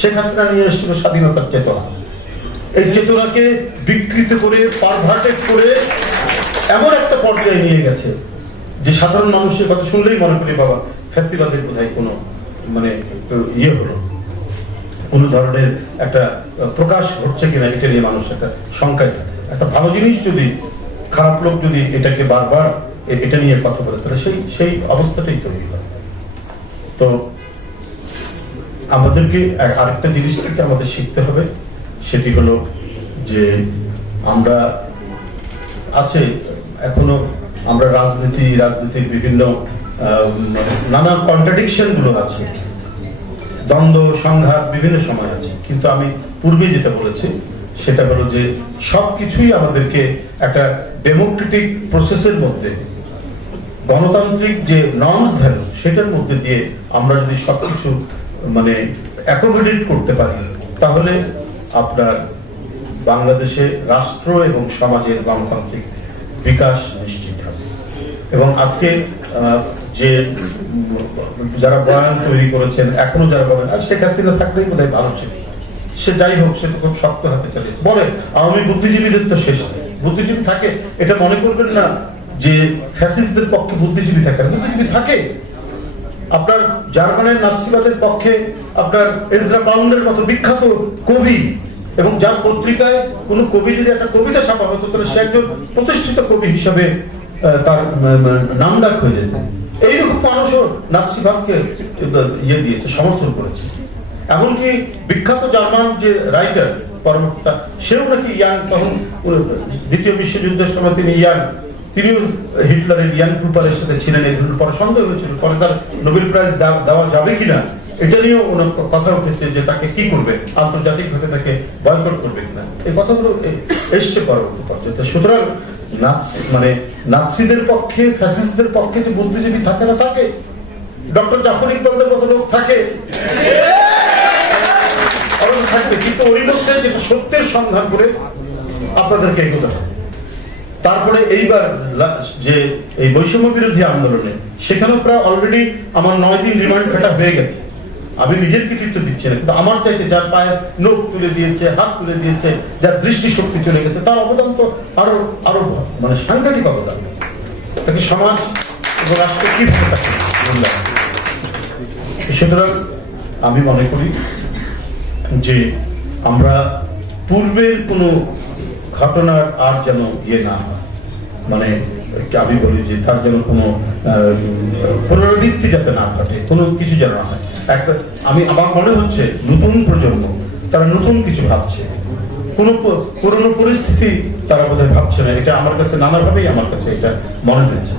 শেখ হাসিনা নিয়ে এসেছিল স্বাধীনতার চেতনা। এই চেতনাকে বিকৃত করে, পারভার্টেড করে এমন একটা পর্যায়ে নিয়ে গেছে যে সাধারণ মানুষের কথা শুনলেই মনে করি বাবা ফ্যাসিবাদের বোধহয় কোনো মানে ইয়ে হলো, কোন ধরনের একটা প্রকাশ ঘটছে কিনা এটা নিয়ে মানুষ একটা শঙ্কায় থাকে। একটা ভালো জিনিস যদি, খারাপ লোক যদি এটাকে বারবার এটা নিয়ে কথা বলে তাহলে সেই অবস্থাটাই তৈরি হয়। তো আমাদেরকে আরেকটা জিনিস থেকে আমাদের শিখতে হবে, সেটি হলো যে আমরা আছে এখনো আমরা রাজনীতির বিভিন্ন নানা কন্ট্রাডিকশন গুলো আছে, দ্বন্দ্ব সংঘাত বিভিন্ন সময় আছে, কিন্তু আমি পূর্বে যেটা বলেছি সেটা হলো যে সবকিছুই আমাদেরকে একটা ডেমোক্রেটিক প্রসেসের মধ্যে, গণতান্ত্রিক যে নর্মস ভ্যালু সেটার মধ্যে দিয়ে আমরা যদি সবকিছু মানে অ্যাকোমোডেট করতে পারি তাহলে আপনার বাংলাদেশে রাষ্ট্র এবং সমাজের গণতান্ত্রিক বিকাশ নিশ্চিত হবে। এবং আজকে যে যারা বয়ান তৈরি করেছেন, এখনো যারা বলেন আর শেখ হাসিনা থাকলেই বোধহয় ভালো ছিল, সে যাই হোক সে তো খুব শক্ত হাতে চালিয়েছে বলে। আওয়ামী বুদ্ধিজীবীদের তো শেষ, বুদ্ধিজীবী থাকে এটা মনে করবেন না যে ফ্যাসিস্টদের পক্ষে বুদ্ধিজীবী থাকে, বুদ্ধিজীবী থাকে। আপনার জার্মানের নাৎসিবাদের পক্ষে আপনার এজরা পাউন্ডের মতো বিখ্যাত কবি, এবং যার পত্রিকায় কোন কবি যদি একটা কবিতা ছাপা হতো তাহলে সে একজন প্রতিষ্ঠিত কবি হিসাবে তার নাম ডাক হয়ে যেত। এইরকম মানুষও নাৎসিবাদকে ইয়ে দিয়েছে, সমর্থন করেছে। এমনকি বিখ্যাত জার্মান যে রাইটার পরবর্তী সেও নাকি ইয়াং, তখন দ্বিতীয় বিশ্বযুদ্ধের সময় তিনি ইয়াং, তিনিও হিটলারের ইয়াং গ্রুপারের সাথে ছিলেন। এই ধরনের পরে সন্দেহ হয়েছিল পরে তার নোবেল প্রাইজ দেওয়া যাবে কিনা, এটা নিয়েও কথা উঠেছে যে তাকে কি করবে, আন্তর্জাতিক ভাবে তাকে বয়কট করবে কিনা, এই কথাগুলো এসছে পরবর্তী পর্যায়ে। সুতরাং মানে নাৎসিদের পক্ষে, ফ্যাসিস্টদের পক্ষে যে বুদ্ধিজীবী থাকে না, থাকে ডক্টর জাফর ইকবালদের মতো লোক থাকে, থাকবে, কিন্তু ওই লোকদের যেটা সত্যের সন্ধান করে আপনাদেরকে এগোতে হবে। তারপরে এইবার যে এই বৈষম্য বিরোধী আন্দোলনে সেখানেও প্রায় অলরেডি আমার 9 দিন রিমান্ড খাটা হয়ে গেছে। আমি নিজের কৃতিত্ব দিচ্ছি না, কিন্তু আমার চাইতে যার পায়ে নখ তুলে দিয়েছে, হাত তুলে দিয়েছে, যার দৃষ্টি শক্তি চলে গেছে, তার অবদান তো আরো মানে সাংঘাতিক অবদান। তাকে সমাজ এবং রাষ্ট্র কিভাবে থাকে। সুতরাং আমি মনে করি যে আমরা পূর্বের কোনো ঘটনার আর যেন ইয়ে না হয়, মানে আমি বলি যে তার যেন কোনো পুনরাবৃত্তি যাতে না ঘটে, কোনো কিছু যেন না হয়। আমার মনে হচ্ছে নতুন প্রজন্ম তারা নতুন কিছু ভাবছে, কোনো পুরনো পরিস্থিতি তারা বোধহয় ভাবছে না। এটা আমার কাছে নানাভাবেই আমার কাছে এটা মনে হয়েছে।